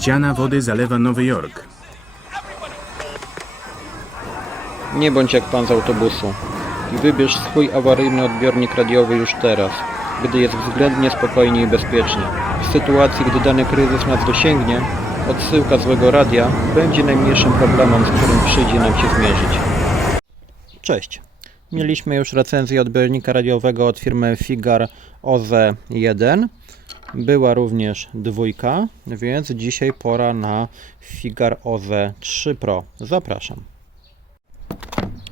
Ściana wody zalewa Nowy Jork. Nie bądź jak pan z autobusu wybierz swój awaryjny odbiornik radiowy już teraz, gdy jest względnie spokojnie i bezpiecznie. W sytuacji, gdy dany kryzys nas dosięgnie, odsyłka złego radia będzie najmniejszym problemem, z którym przyjdzie nam się zmierzyć. Cześć. Mieliśmy już recenzję odbiornika radiowego od firmy Figar OZE1. Była również dwójka, więc dzisiaj pora na Figar OZE3 Pro. Zapraszam.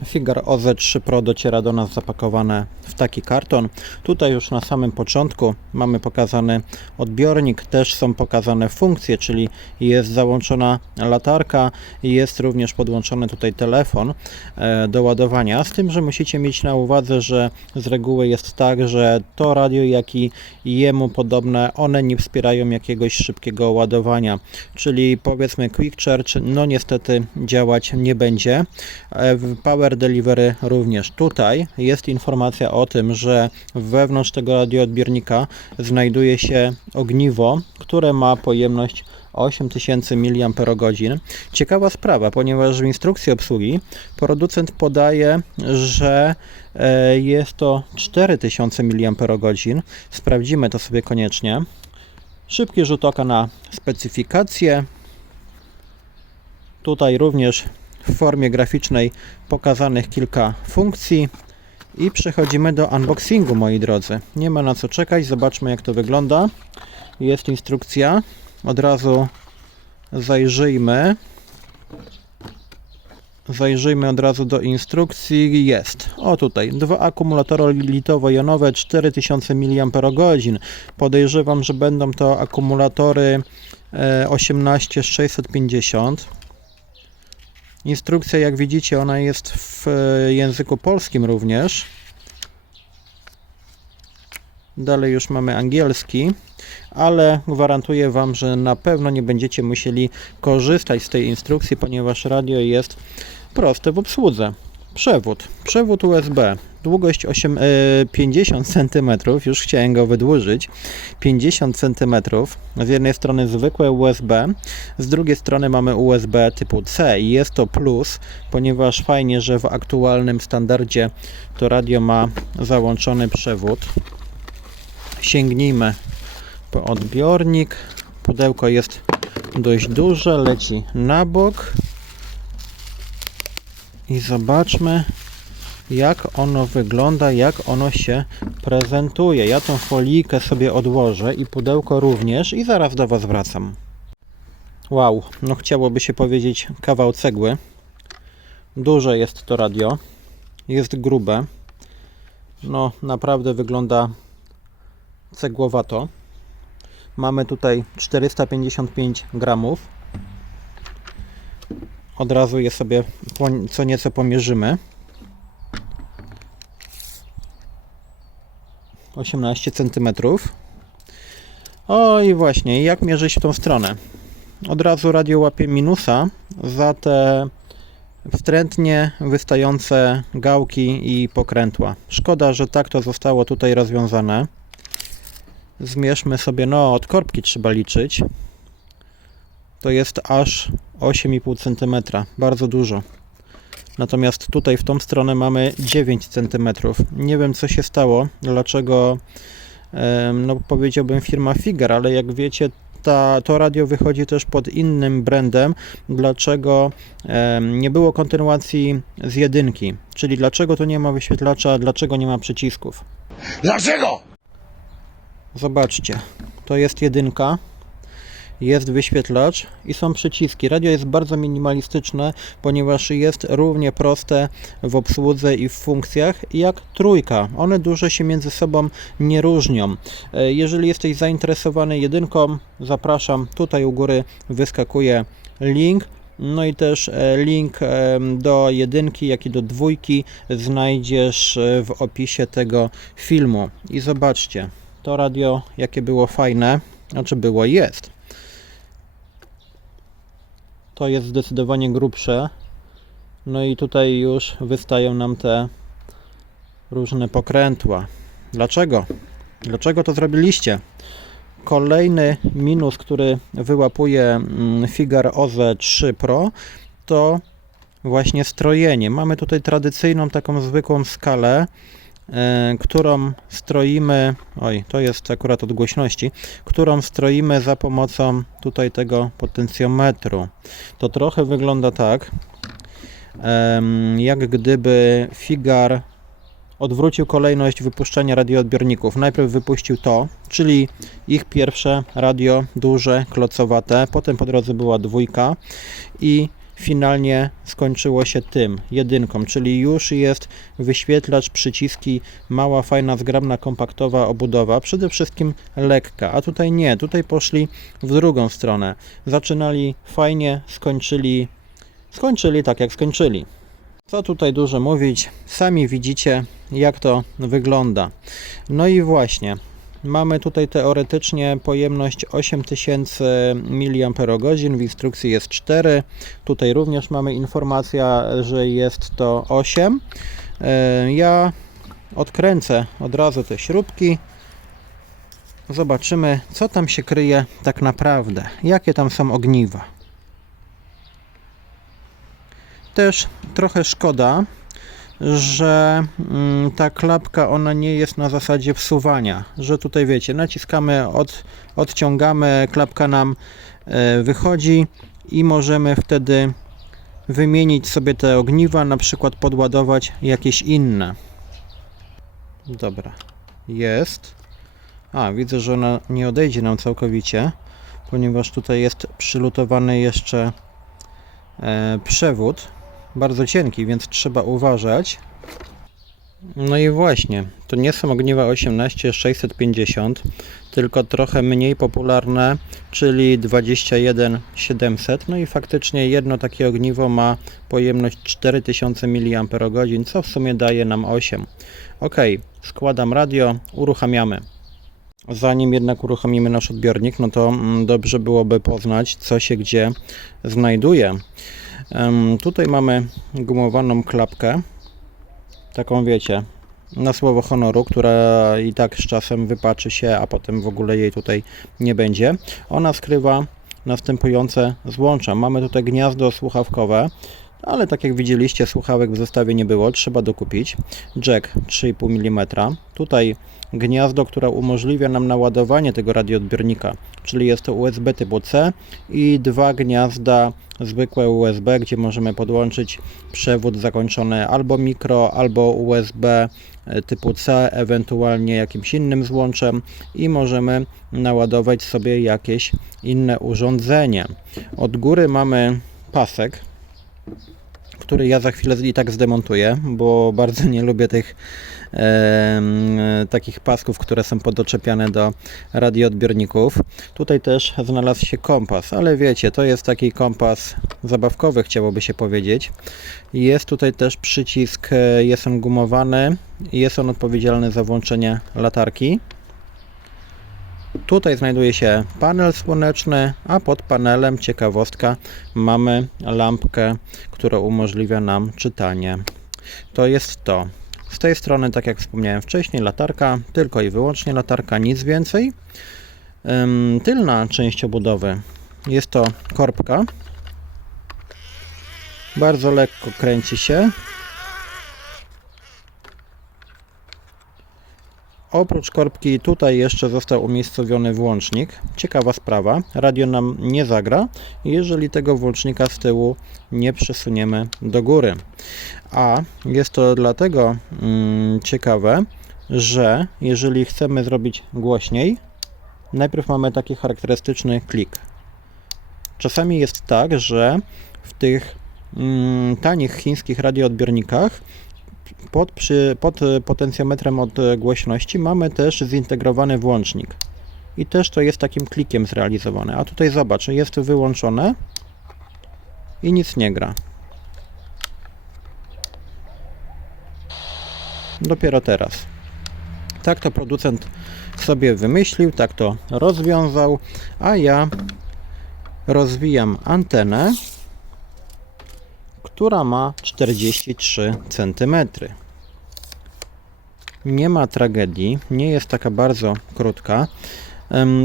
Figar OZ3 Pro dociera do nas zapakowane w taki karton. Tutaj już na samym początku mamy pokazany odbiornik, też są pokazane funkcje, czyli jest załączona latarka i jest również podłączony tutaj telefon e, do ładowania. Z tym, że musicie mieć na uwadze, że z reguły jest tak, że to radio, jak i jemu podobne, one nie wspierają jakiegoś szybkiego ładowania, czyli powiedzmy Quick Charge, no niestety działać nie będzie. E, w Power Delivery również. Tutaj jest informacja o tym, że wewnątrz tego radioodbiornika znajduje się ogniwo, które ma pojemność 8000 mAh. Ciekawa sprawa, ponieważ w instrukcji obsługi producent podaje, że e, jest to 4000 mAh. Sprawdzimy to sobie koniecznie. Szybki rzut oka na specyfikację. Tutaj również w formie graficznej pokazanych kilka funkcji i przechodzimy do unboxingu moi drodzy. Nie ma na co czekać, zobaczmy jak to wygląda. Jest instrukcja. Od razu zajrzyjmy. Zajrzyjmy od razu do instrukcji. Jest. O tutaj. Dwa akumulatory litowo-jonowe 4000 mAh. Podejrzewam, że będą to akumulatory e, 18650. Instrukcja, jak widzicie, ona jest w e, języku polskim również. Dalej już mamy angielski, ale gwarantuję Wam, że na pewno nie będziecie musieli korzystać z tej instrukcji, ponieważ radio jest proste w obsłudze. Przewód. Przewód USB. Długość 8, e, 50 cm, już chciałem go wydłużyć. 50 cm. Z jednej strony zwykłe USB, z drugiej strony mamy USB typu C i jest to plus, ponieważ fajnie, że w aktualnym standardzie to radio ma załączony przewód. Sięgnijmy po odbiornik. Pudełko jest dość duże, leci na bok. I zobaczmy, jak ono wygląda, jak ono się prezentuje. Ja tą folijkę sobie odłożę i pudełko również i zaraz do Was wracam. Wow, no chciałoby się powiedzieć kawał cegły. Duże jest to radio. Jest grube. No naprawdę wygląda cegłowato. Mamy tutaj 455 gramów. Od razu je sobie co nieco pomierzymy. 18 cm. O i właśnie, jak mierzyć w tą stronę? Od razu radio łapie minusa za te wstrętnie wystające gałki i pokrętła. Szkoda, że tak to zostało tutaj rozwiązane. Zmierzmy sobie, no od korbki trzeba liczyć. To jest aż 8,5 cm, bardzo dużo. Natomiast tutaj w tą stronę mamy 9 cm. Nie wiem co się stało, dlaczego no powiedziałbym firma Figar, ale jak wiecie ta, to radio wychodzi też pod innym brandem. Dlaczego em, nie było kontynuacji z jedynki? Czyli dlaczego tu nie ma wyświetlacza, dlaczego nie ma przycisków? Dlaczego? Zobaczcie, to jest jedynka, jest wyświetlacz i są przyciski. Radio jest bardzo minimalistyczne, ponieważ jest równie proste w obsłudze i w funkcjach jak trójka. One dużo się między sobą nie różnią. E, Jeżeli jesteś zainteresowany jedynką, zapraszam. Tutaj u góry wyskakuje link. No i też e, link em, do jedynki, jak i do dwójki znajdziesz e, w opisie tego filmu. I zobaczcie, to radio jakie było fajne, znaczy było jest. To jest zdecydowanie grubsze. No i tutaj już wystają nam te różne pokrętła. Dlaczego? Dlaczego to zrobiliście? Kolejny minus, który wyłapuje mm, Figar OZE 3 Pro, to właśnie strojenie. Mamy tutaj tradycyjną taką zwykłą skalę, którą stroimy, oj, to jest akurat od głośności, którą stroimy za pomocą tutaj tego potencjometru. To trochę wygląda tak, jak gdyby Figar odwrócił kolejność wypuszczania radioodbiorników. Najpierw wypuścił to, czyli ich pierwsze radio duże, klocowate, potem po drodze była dwójka i finalnie skończyło się tym, jedynką, czyli już jest wyświetlacz, przyciski, mała, fajna, zgrabna, kompaktowa obudowa, przede wszystkim lekka, a tutaj nie, tutaj poszli w drugą stronę. Zaczynali fajnie, skończyli, skończyli tak jak skończyli. Co tutaj dużo mówić, sami widzicie jak to wygląda. No i właśnie, mamy tutaj teoretycznie pojemność 8000 mAh, w instrukcji jest 4. Tutaj również mamy informacja, że jest to 8. E, Ja odkręcę od razu te śrubki. Zobaczymy, co tam się kryje tak naprawdę. Jakie tam są ogniwa. Też trochę szkoda, że mm, ta klapka ona nie jest na zasadzie wsuwania, że tutaj wiecie, naciskamy, od, odciągamy, klapka nam e, wychodzi i możemy wtedy wymienić sobie te ogniwa, na przykład podładować jakieś inne. Dobra, jest. A, widzę, że ona nie odejdzie nam całkowicie, ponieważ tutaj jest przylutowany jeszcze e, przewód bardzo cienki, więc trzeba uważać. No i właśnie, to nie są ogniwa 18650, tylko trochę mniej popularne, czyli 21700. No i faktycznie jedno takie ogniwo ma pojemność 4000 mAh, co w sumie daje nam 8. Ok, składam radio, uruchamiamy. Zanim jednak uruchomimy nasz odbiornik, no to mm, dobrze byłoby poznać, co się gdzie znajduje. Tutaj mamy gumowaną klapkę, taką wiecie, na słowo honoru, która i tak z czasem wypaczy się, a potem w ogóle jej tutaj nie będzie. Ona skrywa następujące złącza. Mamy tutaj gniazdo słuchawkowe, ale tak jak widzieliście, słuchawek w zestawie nie było, trzeba dokupić. Jack 3,5 mm. Tutaj gniazdo, które umożliwia nam naładowanie tego radioodbiornika, czyli jest to USB typu C i dwa gniazda zwykłe USB, gdzie możemy podłączyć przewód zakończony albo mikro, albo USB typu C, ewentualnie jakimś innym złączem i możemy naładować sobie jakieś inne urządzenie. Od góry mamy pasek, który ja za chwilę i tak zdemontuję, bo bardzo nie lubię tych e, takich pasków, które są podoczepiane do radioodbiorników. Tutaj też znalazł się kompas, ale wiecie, to jest taki kompas zabawkowy, chciałoby się powiedzieć. Jest tutaj też przycisk, e, jest on gumowany jest on odpowiedzialny za włączenie latarki. Tutaj znajduje się panel słoneczny, a pod panelem ciekawostka mamy lampkę, która umożliwia nam czytanie. To jest to. Z tej strony, tak jak wspomniałem wcześniej, latarka, tylko i wyłącznie latarka, nic więcej. Tylna część obudowy jest to korbka. Bardzo lekko kręci się. Oprócz korbki tutaj jeszcze został umiejscowiony włącznik. Ciekawa sprawa, radio nam nie zagra, jeżeli tego włącznika z tyłu nie przesuniemy do góry. A jest to dlatego mm, ciekawe, że jeżeli chcemy zrobić głośniej, najpierw mamy taki charakterystyczny klik. Czasami jest tak, że w tych mm, tanich chińskich radioodbiornikach pod, przy, pod e, potencjometrem od e, głośności mamy też zintegrowany włącznik. I też to jest takim klikiem zrealizowane. A tutaj zobacz, jest wyłączone i nic nie gra. Dopiero teraz. Tak to producent sobie wymyślił, tak to rozwiązał, a ja rozwijam antenę która ma 43 cm. Nie ma tragedii, nie jest taka bardzo krótka.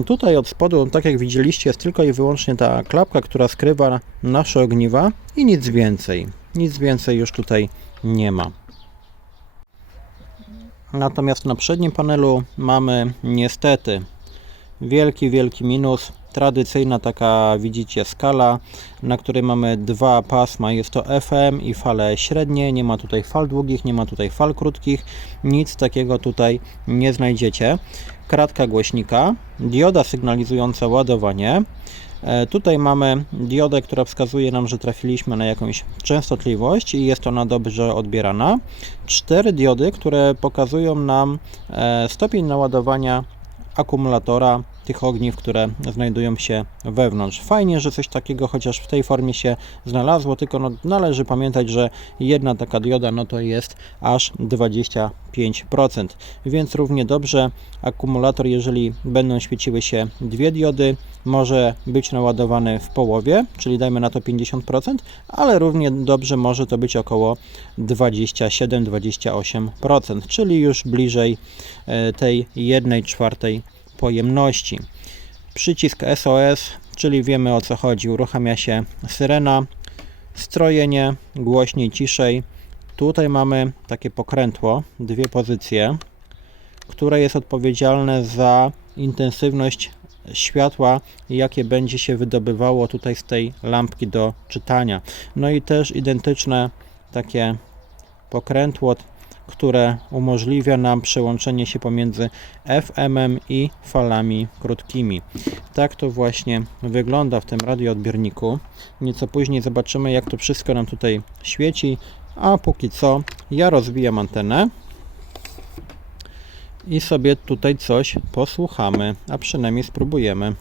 Tutaj od spodu, tak jak widzieliście, jest tylko i wyłącznie ta klapka, która skrywa nasze ogniwa i nic więcej. Nic więcej już tutaj nie ma. Natomiast na przednim panelu mamy niestety wielki, wielki minus. Tradycyjna taka, widzicie, skala, na której mamy dwa pasma. Jest to FM i fale średnie. Nie ma tutaj fal długich, nie ma tutaj fal krótkich. Nic takiego tutaj nie znajdziecie. Kratka głośnika, dioda sygnalizująca ładowanie. E, Tutaj mamy diodę, która wskazuje nam, że trafiliśmy na jakąś częstotliwość i jest ona dobrze odbierana. Cztery diody, które pokazują nam e, stopień naładowania akumulatora tych ogniw, które znajdują się wewnątrz. Fajnie, że coś takiego chociaż w tej formie się znalazło, tylko no, należy pamiętać, że jedna taka dioda no to jest aż 25%. Więc równie dobrze akumulator, jeżeli będą świeciły się dwie diody, może być naładowany w połowie, czyli dajmy na to 50%, ale równie dobrze może to być około 27-28%, czyli już bliżej e, tej 1 czwartej pojemności. Przycisk SOS, czyli wiemy o co chodzi, uruchamia się syrena, strojenie, głośniej, ciszej. Tutaj mamy takie pokrętło, dwie pozycje, które jest odpowiedzialne za intensywność światła, jakie będzie się wydobywało tutaj z tej lampki do czytania. No i też identyczne takie pokrętło, które umożliwia nam przełączenie się pomiędzy FM i falami krótkimi. Tak to właśnie wygląda w tym radioodbierniku. Nieco później zobaczymy, jak to wszystko nam tutaj świeci, a póki co ja rozwijam antenę i sobie tutaj coś posłuchamy, a przynajmniej spróbujemy.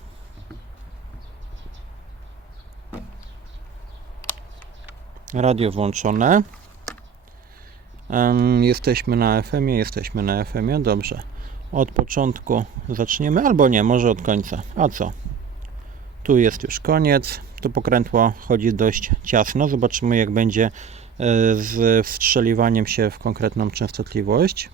Radio włączone. Jesteśmy na FM-ie, jesteśmy na FM-ie, dobrze. Od początku zaczniemy, albo nie, może od końca. A co? Tu jest już koniec. To pokrętło chodzi dość ciasno. Zobaczymy, jak będzie e, z wstrzeliwaniem się w konkretną częstotliwość.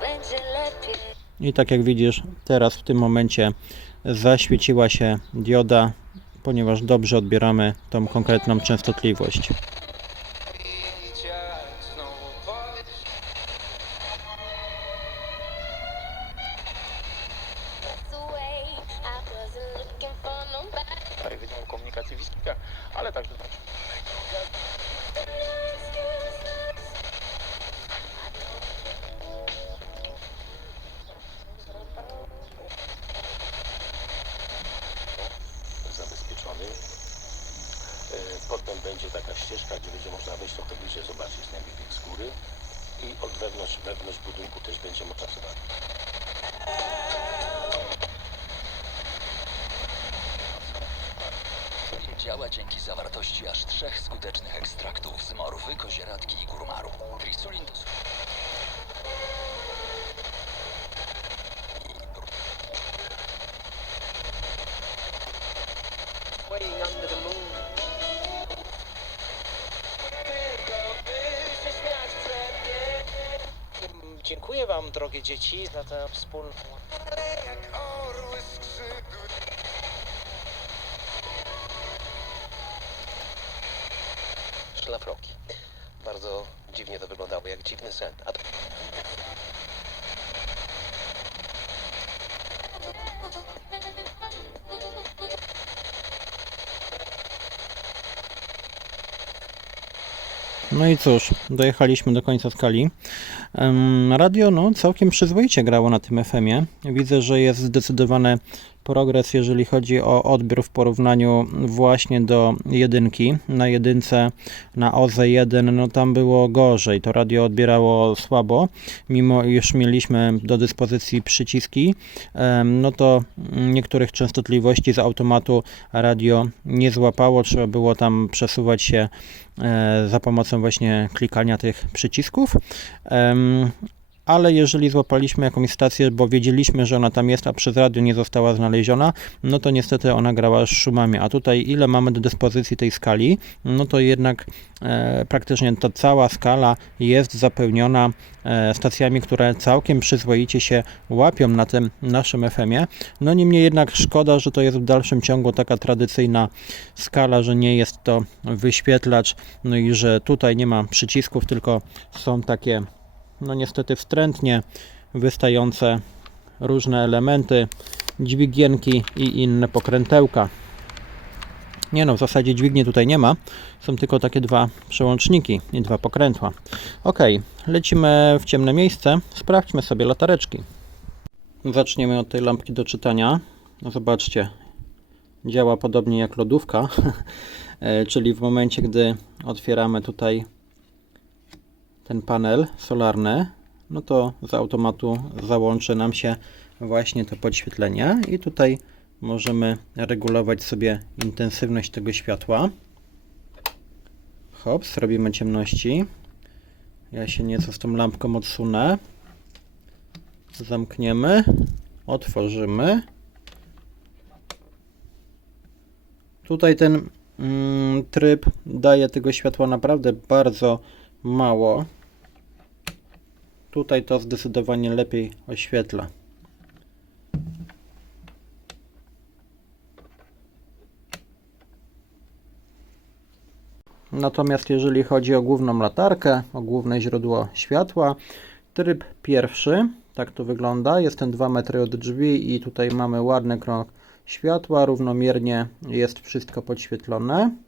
będzie lepiej. I tak jak widzisz, teraz w tym momencie zaświeciła się dioda, ponieważ dobrze odbieramy tą konkretną częstotliwość. Potem będzie taka ścieżka, gdzie będzie można wejść trochę bliżej, zobaczyć ten bieg z góry. I od wewnątrz, wewnątrz budynku też będzie można zobaczyć. Działa dzięki zawartości aż trzech skutecznych ekstraktów z morwy, kozieradki i kurmaru. Trisulin drogie dzieci, za tę wspólną szlafroki. Bardzo dziwnie to wyglądało, jak dziwny sen. A. No i cóż, dojechaliśmy do końca skali. Radio no, całkiem przyzwoicie grało na tym FM-ie. Widzę, że jest zdecydowany progres, jeżeli chodzi o odbiór w porównaniu właśnie do jedynki. Na jedynce, na OZE 1, no tam było gorzej. To radio odbierało słabo, mimo iż mieliśmy do dyspozycji przyciski. No to niektórych częstotliwości z automatu radio nie złapało. Trzeba było tam przesuwać się e, za pomocą właśnie klikania tych przycisków. Ale jeżeli złapaliśmy jakąś stację, bo wiedzieliśmy, że ona tam jest, a przez radio nie została znaleziona, no to niestety ona grała z szumami. A tutaj ile mamy do dyspozycji tej skali, no to jednak e, praktycznie ta cała skala jest zapełniona e, stacjami, które całkiem przyzwoicie się łapią na tym naszym FM-ie. No niemniej jednak szkoda, że to jest w dalszym ciągu taka tradycyjna skala, że nie jest to wyświetlacz, no i że tutaj nie ma przycisków, tylko są takie, no niestety wstrętnie wystające różne elementy, dźwigienki i inne pokrętełka. Nie no, w zasadzie dźwigni tutaj nie ma, są tylko takie dwa przełączniki i dwa pokrętła. Ok, lecimy w ciemne miejsce, sprawdźmy sobie latareczki. Zaczniemy od tej lampki do czytania. No zobaczcie, działa podobnie jak lodówka, czyli w momencie, gdy otwieramy tutaj ten panel solarny, no to z automatu załączy nam się właśnie to podświetlenie i tutaj możemy regulować sobie intensywność tego światła. Hops, robimy ciemności. Ja się nieco z tą lampką odsunę. Zamkniemy, otworzymy. Tutaj ten mm, tryb daje tego światła naprawdę bardzo mało. Tutaj to zdecydowanie lepiej oświetla. Natomiast jeżeli chodzi o główną latarkę, o główne źródło światła, tryb pierwszy, tak to wygląda, jest ten 2 metry od drzwi i tutaj mamy ładny krąg światła, równomiernie jest wszystko podświetlone.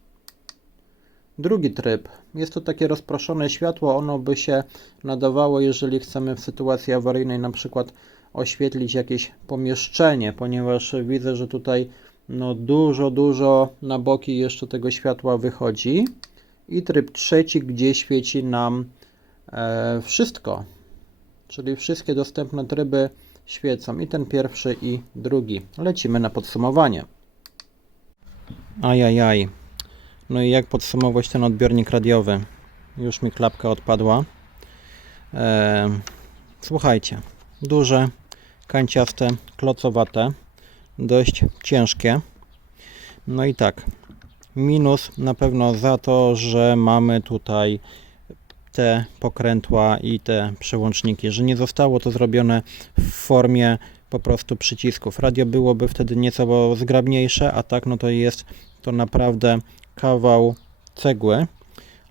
Drugi tryb, jest to takie rozproszone światło, ono by się nadawało, jeżeli chcemy w sytuacji awaryjnej na przykład oświetlić jakieś pomieszczenie, ponieważ widzę, że tutaj no dużo, dużo na boki jeszcze tego światła wychodzi. I tryb trzeci, gdzie świeci nam e, wszystko, czyli wszystkie dostępne tryby świecą i ten pierwszy i drugi. Lecimy na podsumowanie. Ajajaj. No i jak podsumować ten odbiornik radiowy? Już mi klapka odpadła. E, słuchajcie, duże, kanciaste, klocowate, dość ciężkie. No i tak, minus na pewno za to, że mamy tutaj te pokrętła i te przełączniki, że nie zostało to zrobione w formie po prostu przycisków. Radio byłoby wtedy nieco zgrabniejsze, a tak no to jest to naprawdę kawał cegły.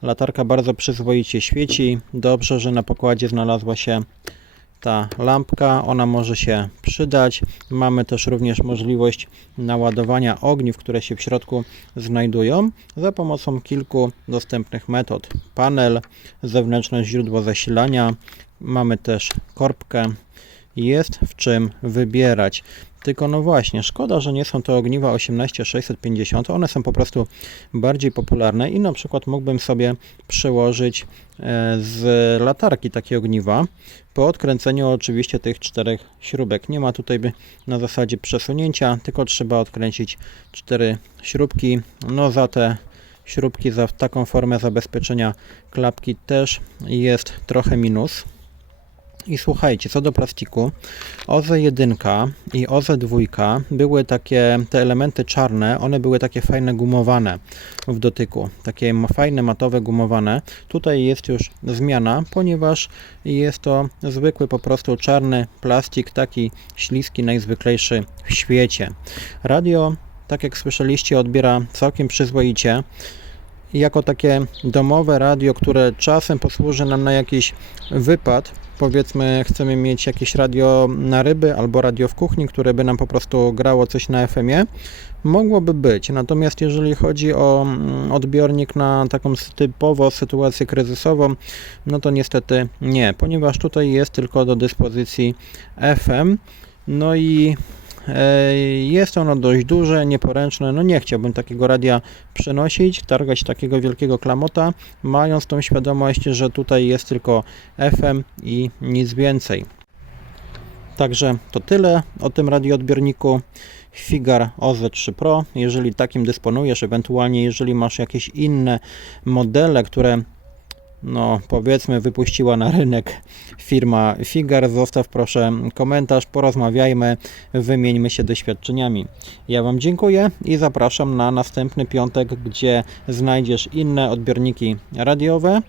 Latarka bardzo przyzwoicie świeci. Dobrze, że na pokładzie znalazła się ta lampka, ona może się przydać. Mamy też również możliwość naładowania ogniw, które się w środku znajdują za pomocą kilku dostępnych metod. Panel, zewnętrzne źródło zasilania, mamy też korbkę. Jest w czym wybierać. Tylko no właśnie, szkoda, że nie są to ogniwa 18650. One są po prostu bardziej popularne i na przykład mógłbym sobie przełożyć e, z latarki takie ogniwa po odkręceniu oczywiście tych czterech śrubek. Nie ma tutaj na zasadzie przesunięcia, tylko trzeba odkręcić cztery śrubki. No za te śrubki, za taką formę zabezpieczenia klapki też jest trochę minus. I słuchajcie, co do plastiku, OZE1 i OZE2 były takie, te elementy czarne, one były takie fajne gumowane w dotyku, takie fajne matowe gumowane. Tutaj jest już zmiana, ponieważ jest to zwykły po prostu czarny plastik, taki śliski, najzwyklejszy w świecie. Radio, tak jak słyszeliście, odbiera całkiem przyzwoicie jako takie domowe radio, które czasem posłuży nam na jakiś wypad, powiedzmy chcemy mieć jakieś radio na ryby albo radio w kuchni, które by nam po prostu grało coś na FM-ie, mogłoby być. Natomiast jeżeli chodzi o mm, odbiornik na taką typowo sytuację kryzysową, no to niestety nie, ponieważ tutaj jest tylko do dyspozycji FM. No i Jest ono dość duże, nieporęczne. No nie chciałbym takiego radia przenosić, targać takiego wielkiego klamota, mając tą świadomość, że tutaj jest tylko FM i nic więcej. Także to tyle o tym radioodbiorniku Figar OZ3 Pro. Jeżeli takim dysponujesz, ewentualnie jeżeli masz jakieś inne modele, które no powiedzmy wypuściła na rynek firma Figar. Zostaw proszę komentarz, porozmawiajmy, wymieńmy się doświadczeniami. Ja Wam dziękuję i zapraszam na następny piątek, gdzie znajdziesz inne odbiorniki radiowe,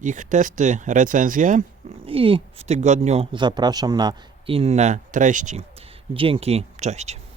ich testy, recenzje i w tygodniu zapraszam na inne treści. Dzięki, cześć.